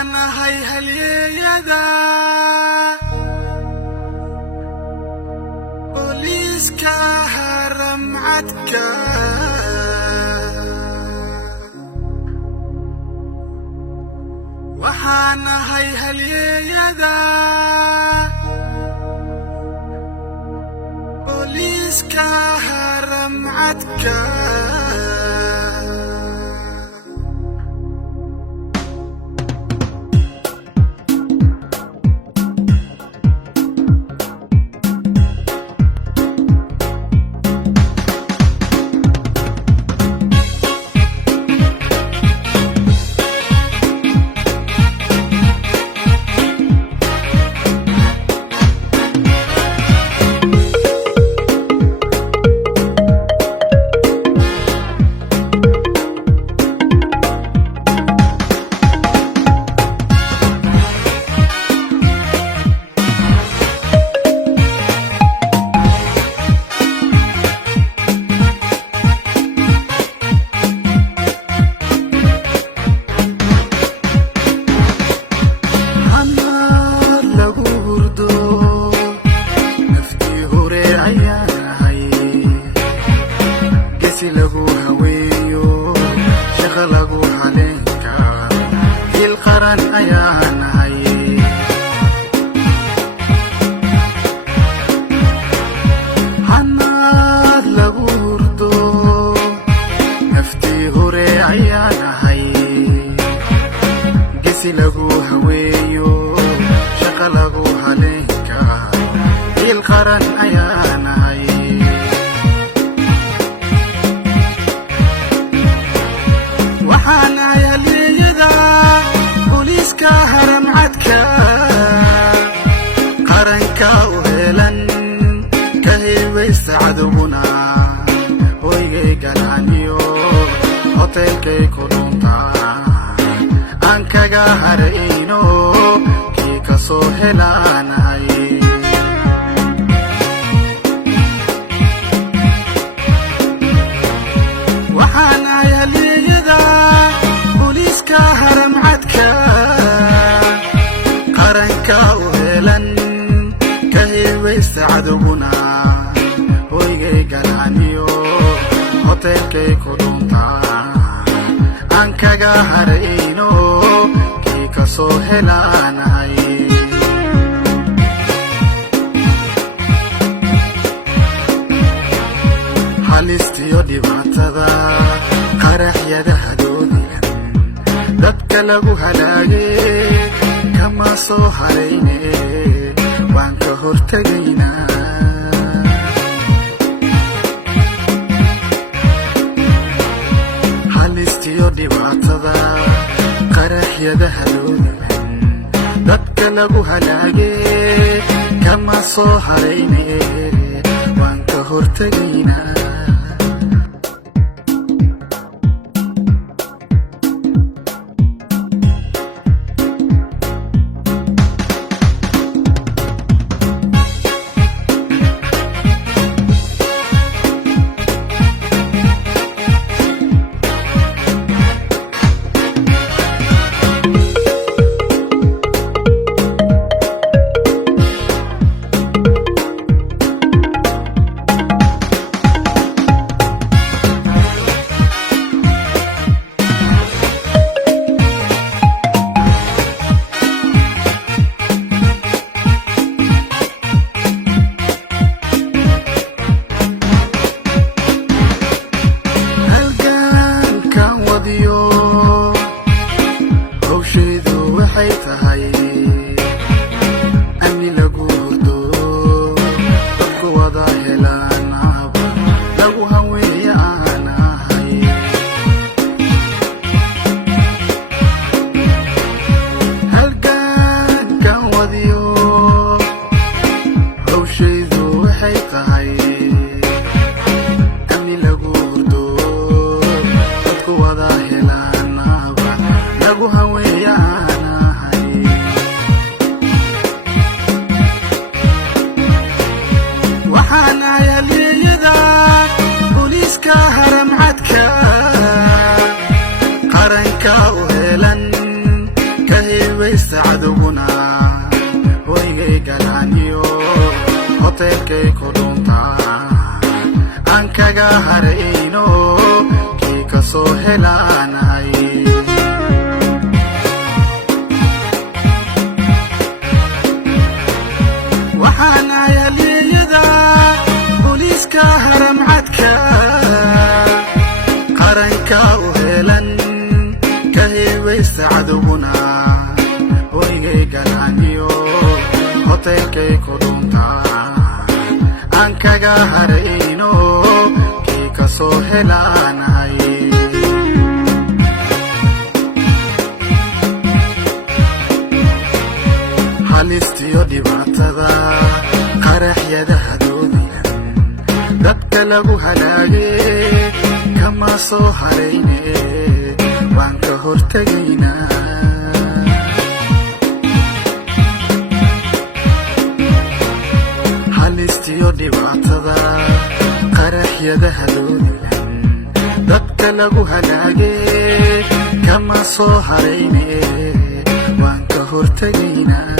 waxaanahay halyeeyada booliiska haramcadka waxaanahay halyeeyada booliiska haramcadka lagu haweeyo shaqo lagu haleynka il qaran ayaan nahay hanaad lagu hurdo naftii hore ayaan nahay gesi lagu haweeyo shaqo lagu haleynka il qaran ayaan nahay waxaanahay halyeeyada booliiska haramcadka qaranka u heelan ka heebaysta cadowguna hoygay galcaniyo hoteelkay ku dhuntaan aan kaga harayno kii ka soo helaanahay waxaanahay halyeeyada booliiska haramcadka qaranka u heelan ka heebaysta cadowguna hoygay galcaniyo hoteelkay ku dhuntaan aan kaga harayno kii ka soo helaanahay halistiyo dhibaatada qaraxyada hadoodigan dadka lagu halaagay kama soo harayne waan ka hortegaynaa halistiyo dhibaatada qaraxyada hadoodigan dadka lagu halaagay kama soo harayne waan ka hortegaynaa hawsheedu waxay tahay amni lagu hurdo dadku wada helaanaaba lagu haweeya aan ahay halgankan wadiyo hawsheedu waxay tahay amni lagu hurdo dadku wada helaanaaba lagu haweeya aan ahay waxaanahay halyeeyada booliiska haramcadka qaranka u heelan ka hotelkay ku dhuntaan aan kaga harayno kii ka soo helaanay waxaan ayaliyada booliiska haramcadka qaranka u helan ka heebaysta cadowguna hoygay ganaaniyo hotelkay ku dhuntaan aan kaga harayno kii ka soo helaanay halistiyo dhibaatada qaraxyada hadoodiyan dadka lagu halaagay kama soo harayne waan ka hortegaynaa halistiyo dhibaatada qaraxyada hadoodiyan dadka lagu halaagay kama soo harayne waan ka hortegaynaa